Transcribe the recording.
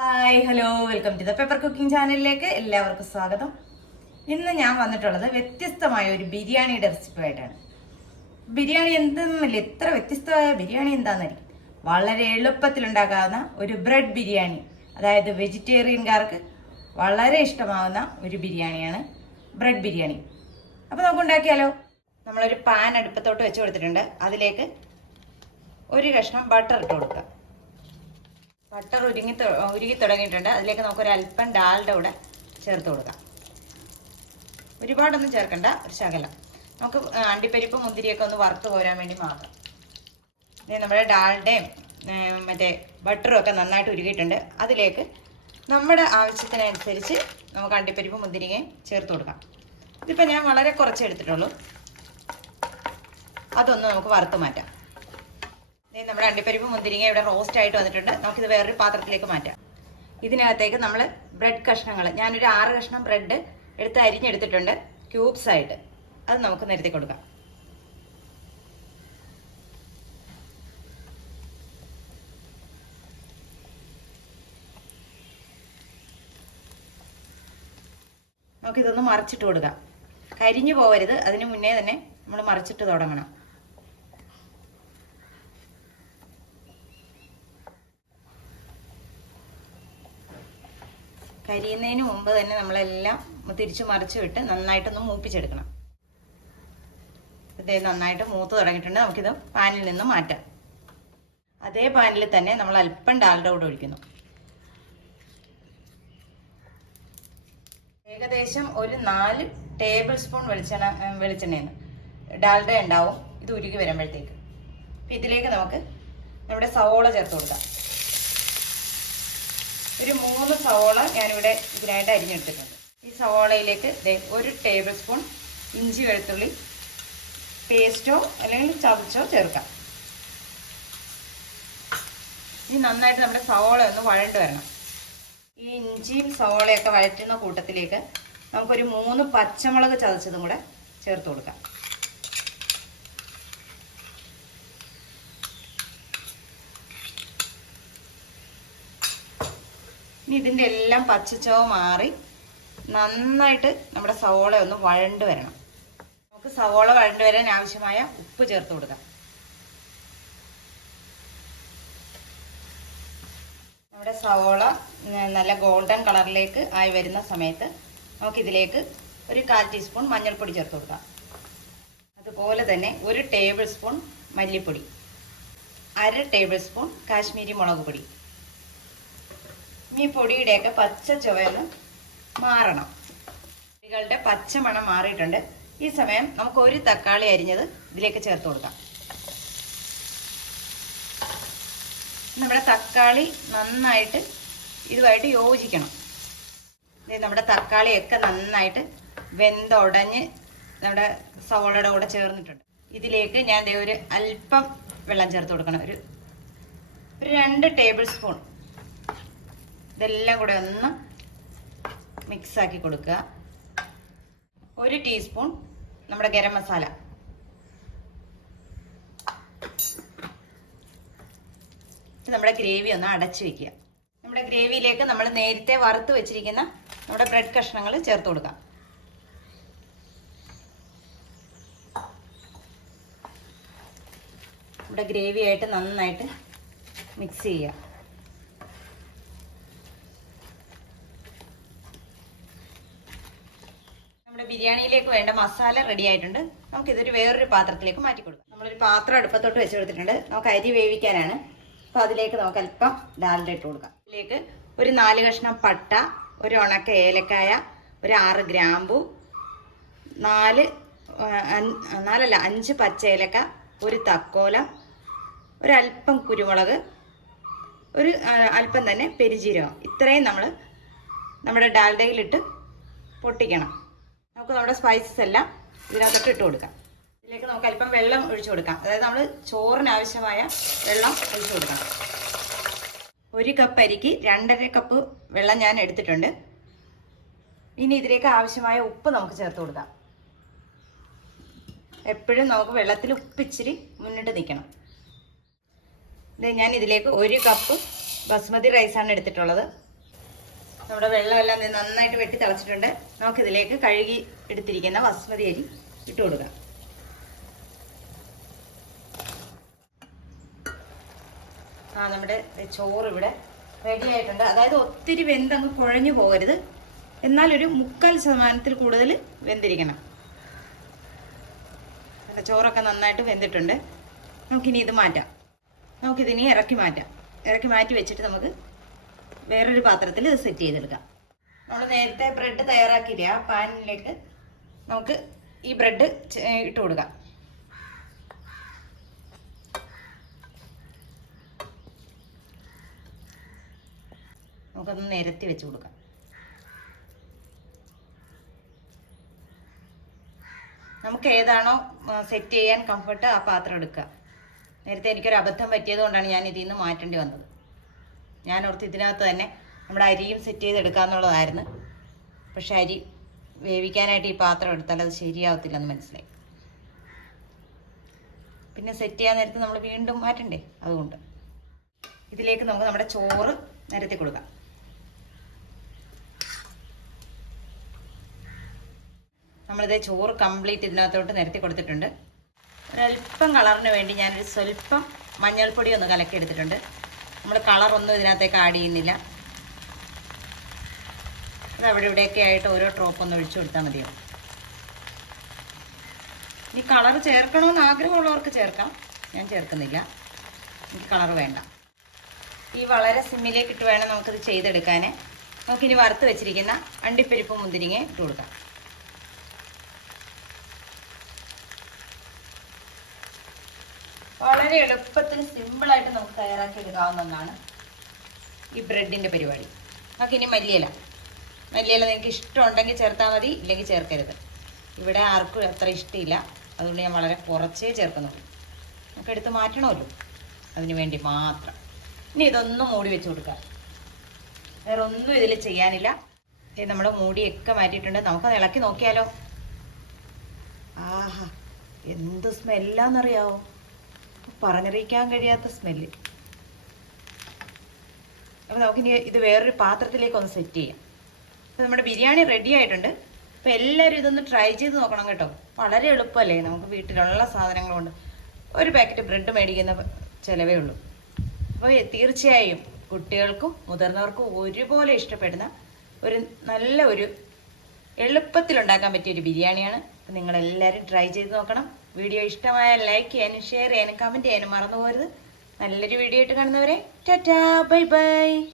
Hi hello welcome to the paper cooking ചാനലിലേക്ക് എല്ലാവർക്കും സ്വാഗതം. ഇന്ന് ഞാൻ വന്നിട്ടുള്ളത് വ്യത്യസ്തമായ ഒരു ബിരിയാണിയുടെ റെസിപ്പി ആയിട്ടാണ് ബിരിയാണി എന്തെന്നില്ല എത്ര വ്യത്യസ്തമായ ബിരിയാണി എന്താണെന്നായിരിക്കും വളരെ എളുപ്പത്തിൽ ഉണ്ടാക്കാവുന്ന ഒരു ബ്രെഡ് ബിരിയാണി അതായത് വെജിറ്റേറിയൻകാർക്ക് വളരെ ഇഷ്ടമാവുന്ന ഒരു ബിരിയാണിയാണ് ബ്രെഡ് ബിരിയാണി. അപ്പോൾ നമുക്ക് ഉണ്ടാക്കിയാലോ? നമ്മളൊരു പാൻ അടുപ്പത്തോട്ട് വെച്ച് കൊടുത്തിട്ടുണ്ട്. അതിലേക്ക് ഒരു കഷ്ണം ബട്ടർ ഇട്ട് കൊടുക്കുക. ബട്ടർ ഉരുങ്ങി ഉരുകി തുടങ്ങിയിട്ടുണ്ട്. അതിലേക്ക് നമുക്കൊരു അല്പം ഡാലിന്റെ കൂടെ ചേർത്ത് കൊടുക്കാം. ഒരുപാടൊന്നും ചേർക്കണ്ട ഒരു ശകലം. നമുക്ക് അണ്ടിപ്പരിപ്പ് മുന്തിരിയൊക്കെ ഒന്ന് വറുത്ത് കോരാൻ വേണ്ടി മാത്രം. ഇനി നമ്മുടെ ഡാലിന്റെയും മറ്റേ ബട്ടറും ഒക്കെ നന്നായിട്ട് ഉരുകിയിട്ടുണ്ട്. അതിലേക്ക് നമ്മുടെ ആവശ്യത്തിനനുസരിച്ച് നമുക്ക് അണ്ടിപ്പരിപ്പ് മുന്തിരിങ്ങയും ചേർത്ത് കൊടുക്കാം. ഇതിപ്പോൾ ഞാൻ വളരെ കുറച്ച് എടുത്തിട്ടുള്ളൂ. അതൊന്ന് നമുക്ക് വറുത്ത് മാറ്റാം. ദേ നമ്മുടെ അണ്ടിപ്പരിപ്പ് മുന്തിരിങ്ങ ഇവിടെ റോസ്റ്റ് ആയിട്ട് വന്നിട്ടുണ്ട്. നമുക്കിത് വേറൊരു പാത്രത്തിലേക്ക് മാറ്റാം. ഇതിനകത്തേക്ക് നമ്മൾ ബ്രെഡ് കഷ്ണങ്ങൾ ഞാനൊരു ആറ് കഷ്ണം ബ്രെഡ് എടുത്ത് അരിഞ്ഞെടുത്തിട്ടുണ്ട് ക്യൂബ്സ് ആയിട്ട്. അത് നമുക്ക് നിരത്തി കൊടുക്കാം. നമുക്കിതൊന്ന് മറിച്ചിട്ട് കൊടുക്കാം. കരിഞ്ഞു പോകരുത് അതിന് മുന്നേ തന്നെ നമ്മൾ മറിച്ചിട്ട് തുടങ്ങണം. കരിയുന്നതിന് മുമ്പ് തന്നെ നമ്മളെല്ലാം തിരിച്ചു മറിച്ചു വിട്ട് നന്നായിട്ടൊന്ന് മൂപ്പിച്ചെടുക്കണം. ഇതേ നന്നായിട്ട് മൂത്ത് തുടങ്ങിയിട്ടുണ്ട്. നമുക്കിത് പാനിൽ നിന്ന് മാറ്റാം. അതേ പാനിൽ തന്നെ നമ്മൾ അല്പം ഡാൽഡ കൂടെ ഒഴിക്കുന്നു. ഏകദേശം ഒരു നാല് ടേബിൾ സ്പൂൺ വെളിച്ചെണ്ണ വെളിച്ചെണ്ണയാണ്. ഡാൽഡ ഉണ്ടാവും. ഇത് ഉരുകി വരുമ്പോഴത്തേക്ക്. അപ്പം ഇതിലേക്ക് നമുക്ക് നമ്മുടെ സവോള ചേർത്ത് കൊടുക്കാം. ഒരു മൂന്ന് സവോള ഞാനിവിടെ ഇതിനായിട്ട് അരിഞ്ഞെടുത്തിട്ടുണ്ട്. ഈ സവോളയിലേക്ക് ഒരു ടേബിൾ സ്പൂൺ ഇഞ്ചി വെളുത്തുള്ളി പേസ്റ്റോ അല്ലെങ്കിൽ ചതച്ചോ ചേർക്കാം. ഇനി നന്നായിട്ട് നമ്മുടെ സവോള ഒന്ന് വഴണ്ട് വരണം. ഈ ഇഞ്ചിയും സവോളയൊക്കെ വഴറ്റുന്ന കൂട്ടത്തിലേക്ക് നമുക്കൊരു മൂന്ന് പച്ചമുളക് ചതച്ചതും കൂടെ ചേർത്ത് കൊടുക്കാം. ഇനി ഇതിന്റെ എല്ലാം പച്ചച്ചവ് മാറി നന്നായിട്ട് നമ്മുടെ സവോള ഒന്ന് വഴണ്ട് വരണം. നമുക്ക് സവോള വഴണ്ട് വരാൻ ആവശ്യമായ ഉപ്പ് ചേർത്ത് കൊടുക്കാം. നമ്മുടെ സവോള നല്ല ഗോൾഡൻ കളറിലേക്ക് ആയി വരുന്ന സമയത്ത് നമുക്കിതിലേക്ക് ഒരു കാൽ ടീസ്പൂൺ മഞ്ഞൾപ്പൊടി ചേർത്ത് കൊടുക്കാം. അതുപോലെ തന്നെ ഒരു ടേബിൾ സ്പൂൺ മല്ലിപ്പൊടി അര ടേബിൾ സ്പൂൺ കാശ്മീരി മുളക് പൊടി. ഈ പൊടിയുടെയൊക്കെ പച്ച ചുവന്ന് മാറണം. പൊടികളുടെ പച്ച മണം മാറിയിട്ടുണ്ട്. ഈ സമയം നമുക്ക് ഒരു തക്കാളി അരിഞ്ഞത് ഇതിലേക്ക് ചേർത്ത് കൊടുക്കാം. നമ്മുടെ തക്കാളി നന്നായിട്ട് ഇതുമായിട്ട് യോജിക്കണം. നമ്മുടെ തക്കാളിയൊക്കെ നന്നായിട്ട് വെന്തുടഞ്ഞ് നമ്മുടെ സവോളയുടെ കൂടെ ചേർന്നിട്ടുണ്ട്. ഇതിലേക്ക് ഞാൻ ഒരു അല്പം വെള്ളം ചേർത്ത് കൊടുക്കണം. ഒരു ഒരു രണ്ട് ടേബിൾ സ്പൂൺ ഇതെല്ലാം കൂടെ ഒന്ന് മിക്സ് ആക്കി കൊടുക്കുക. ഒരു ടീസ്പൂൺ നമ്മുടെ ഗരം മസാല. നമ്മുടെ ഗ്രേവി ഒന്ന് അടച്ചു വെക്കുക. നമ്മുടെ ഗ്രേവിയിലേക്ക് നമ്മൾ നേരത്തെ വറുത്ത് വെച്ചിരിക്കുന്ന നമ്മുടെ ബ്രെഡ് കഷ്ണങ്ങൾ ചേർത്ത് കൊടുക്കാം. നമ്മുടെ ഗ്രേവി ആയിട്ട് നന്നായിട്ട് മിക്സ് ചെയ്യുക നമ്മുടെ ബിരിയാണിയിലേക്ക് വേണ്ട മസാല റെഡി ആയിട്ടുണ്ട്. നമുക്കിതൊരു വേറൊരു പാത്രത്തിലേക്ക് മാറ്റി കൊടുക്കാം. നമ്മളൊരു പാത്രം അടുപ്പത്തോട്ട് വെച്ച് കൊടുത്തിട്ടുണ്ട്. നമുക്ക് അരി വേവിക്കാനാണ്. അപ്പോൾ അതിലേക്ക് നമുക്ക് അല്പം ഡാൽഡ ഇട്ട് കൊടുക്കാം. ഇതിലേക്ക് ഒരു നാല് കഷ്ണം പട്ട ഒരു ഉണക്ക ഏലക്കായ ഒരു ആറ് ഗ്രാമ്പു നാല് നാലല്ല അഞ്ച് പച്ച ഏലക്ക ഒരു തക്കോലം ഒരല്പം കുരുമുളക് ഒരു അല്പം തന്നെ പെരിജീരകം ഇത്രയും നമ്മൾ നമ്മുടെ ഡാൽഡയിലിട്ട് പൊട്ടിക്കണം. നമുക്ക് നമ്മുടെ സ്പൈസസ് എല്ലാം ഇതിനകത്തോട്ട് ഇട്ട് കൊടുക്കാം. ഇതിലേക്ക് നമുക്ക് അല്പം വെള്ളം ഒഴിച്ചു കൊടുക്കാം. അതായത് നമ്മൾ ചോറിന് ആവശ്യമായ വെള്ളം ഒഴിച്ചു കൊടുക്കാം ഒരു കപ്പ് അരിക്ക് രണ്ടര കപ്പ് വെള്ളം ഞാൻ എടുത്തിട്ടുണ്ട്. ഇനി ഇതിലേക്ക് ആവശ്യമായ ഉപ്പ് നമുക്ക് ചേർത്ത് കൊടുക്കാം. എപ്പോഴും നമുക്ക് വെള്ളത്തിൽ ഉപ്പിച്ചിരി മുന്നിട്ട് നിൽക്കണം. ഇത് ഞാൻ ഇതിലേക്ക് ഒരു കപ്പ് ബസ്മതി റൈസാണ് എടുത്തിട്ടുള്ളത്. നമ്മുടെ വെള്ളമെല്ലാം നന്നായിട്ട് വെട്ടി തിളച്ചിട്ടുണ്ട്. നമുക്കിതിലേക്ക് കഴുകി എടുത്തിരിക്കുന്ന ബസ്മതി അരി ഇട്ട് കൊടുക്കാം. ആ നമ്മുടെ ചോറ് ഇവിടെ റെഡി ആയിട്ടുണ്ട്. അതായത് ഒത്തിരി വെന്തങ്ങ് കുഴഞ്ഞു പോകരുത്. എന്നാൽ ഒരു മുക്കാൽ ശതമാനത്തിൽ കൂടുതൽ വെന്തിരിക്കണം. അപ്പം ചോറൊക്കെ നന്നായിട്ട് വെന്തിട്ടുണ്ട്. നമുക്കിനി ഇത് മാറ്റാം. നമുക്കിതിനി ഇറക്കി മാറ്റാം. ഇറക്കി മാറ്റി വെച്ചിട്ട് നമുക്ക് വേറൊരു പാത്രത്തിൽ ഇത് സെറ്റ് ചെയ്തെടുക്കാം നമ്മൾ നേരത്തെ ബ്രെഡ് തയ്യാറാക്കിയില്ല ആ പാനിലേക്ക് നമുക്ക് ഈ ബ്രെഡ് ഇട്ട് കൊടുക്കാം. നമുക്കൊന്ന് നിരത്തി വെച്ച് കൊടുക്കാം. നമുക്ക് ഏതാണോ സെറ്റ് ചെയ്യാൻ കംഫർട്ട് ആ പാത്രം എടുക്കുക. നേരത്തെ എനിക്കൊരു അബദ്ധം പറ്റിയത് കൊണ്ടാണ് ഞാൻ ഇതിൽ നിന്ന് മാറ്റേണ്ടി വന്നത്. ഞാൻ ഓർത്ത് ഇതിനകത്ത് തന്നെ നമ്മുടെ അരിയും സെറ്റ് ചെയ്തെടുക്കാന്നുള്ളതായിരുന്നു. പക്ഷെ അരി വേവിക്കാനായിട്ട് ഈ പാത്രം എടുത്താൽ അത് ശരിയാവത്തില്ലെന്ന് മനസ്സിലായി. പിന്നെ സെറ്റ് ചെയ്യാൻ നേരത്ത് നമ്മൾ വീണ്ടും മാറ്റണ്ടേ? അതുകൊണ്ട്. ഇതിലേക്ക് നമുക്ക് നമ്മുടെ ചോറ് നിരത്തി കൊടുക്കാം. നമ്മളിത് ചോറ് കംപ്ലീറ്റ് ഇതിനകത്തോട്ട് നിരത്തി കൊടുത്തിട്ടുണ്ട്. ഒരല്പം കളറിന് വേണ്ടി ഞാനൊരു സ്വല്പം മഞ്ഞൾപ്പൊടി ഒന്ന് കലക്കി എടുത്തിട്ടുണ്ട് നമ്മൾ കളറൊന്നും ഇതിനകത്തേക്ക് ആഡ് ചെയ്യുന്നില്ല. അത് അവിടെ ഇവിടെയൊക്കെ ആയിട്ട് ഓരോ ഒന്ന് ഒഴിച്ചു കൊടുത്താൽ മതിയോ? ഈ കളർ ചേർക്കണമെന്ന് ആഗ്രഹമുള്ളവർക്ക് ചേർക്കാം. ഞാൻ ചേർക്കുന്നില്ല. എനിക്ക് കളർ വേണ്ട. ഈ വളരെ സിമ്മിലേക്ക് ഇട്ട് വേണം നമുക്കിത് ചെയ്തെടുക്കാൻ നമുക്കിനി വറുത്ത് വെച്ചിരിക്കുന്ന അണ്ടിപ്പരിപ്പ് മുന്തിരിങ്ങ ഇട്ട് കൊടുക്കാം. വളരെ എളുപ്പത്തിൽ സിമ്പിളായിട്ട് നമുക്ക് തയ്യാറാക്കി എടുക്കാവുന്ന ഒന്നാണ് ഈ ബ്രെഡിന്റെ പരിപാടി. നമുക്ക് ഇനി മല്ലിയില. മല്ലിയില നിങ്ങൾക്ക് ഇഷ്ടമുണ്ടെങ്കിൽ ചേർത്താൽ മതി ഇല്ലെങ്കിൽ ചേർക്കരുത്. ഇവിടെ ആർക്കും അത്ര ഇഷ്ടമില്ല. അതുകൊണ്ട് ഞാൻ വളരെ കുറച്ചേ ചേർക്കുന്നുള്ളൂ. നമുക്ക് എടുത്ത് മാറ്റണമല്ലോ. അതിന് വേണ്ടി മാത്രം. ഇനി ഇതൊന്നും മൂടി വെച്ച് കൊടുക്കാം. വേറെ ഒന്നും ഇതിൽ ചെയ്യാനില്ല. നമ്മൾ മൂടിയൊക്കെ മാറ്റിയിട്ടുണ്ട്. നമുക്ക് ഇളക്കി നോക്കിയാലോ. ആഹാ എന്ത് സ്മെല്ലാന്നറിയാവോ പറഞ്ഞറിയിക്കാൻ കഴിയാത്ത സ്മെല്ല് അപ്പോൾ നമുക്കിനി ഇത് വേറൊരു പാത്രത്തിലേക്ക് ഒന്ന് സെറ്റ് ചെയ്യാം. അപ്പോൾ നമ്മുടെ ബിരിയാണി റെഡി ആയിട്ടുണ്ട്. അപ്പോൾ എല്ലാവരും ഇതൊന്ന് ട്രൈ ചെയ്ത് നോക്കണം കേട്ടോ. വളരെ എളുപ്പമല്ലേ? നമുക്ക് വീട്ടിലുള്ള സാധനങ്ങൾ കൊണ്ട് ഒരു പാക്കറ്റ് ബ്രെഡ് മേടിക്കുന്ന ചിലവേ ഉള്ളൂ. അപ്പോൾ തീർച്ചയായും കുട്ടികൾക്കും മുതിർന്നവർക്കും ഒരുപോലെ ഇഷ്ടപ്പെടുന്ന ഒരു നല്ല ഒരു എളുപ്പത്തിൽ ഉണ്ടാക്കാൻ പറ്റിയ ഒരു ബിരിയാണിയാണ്. നിങ്ങളെല്ലാവരും ട്രൈ ചെയ്ത് നോക്കണം. വീഡിയോ ഇഷ്ടമായ ലൈക്ക് ചെയ്യാനും ഷെയർ ചെയ്യാനും കമന്റ് ചെയ്യാനും മറന്നു പോകരുത്. നല്ലൊരു വീഡിയോ ആയിട്ട് കാണുന്നവരെ ടാറ്റാ ബൈ ബൈ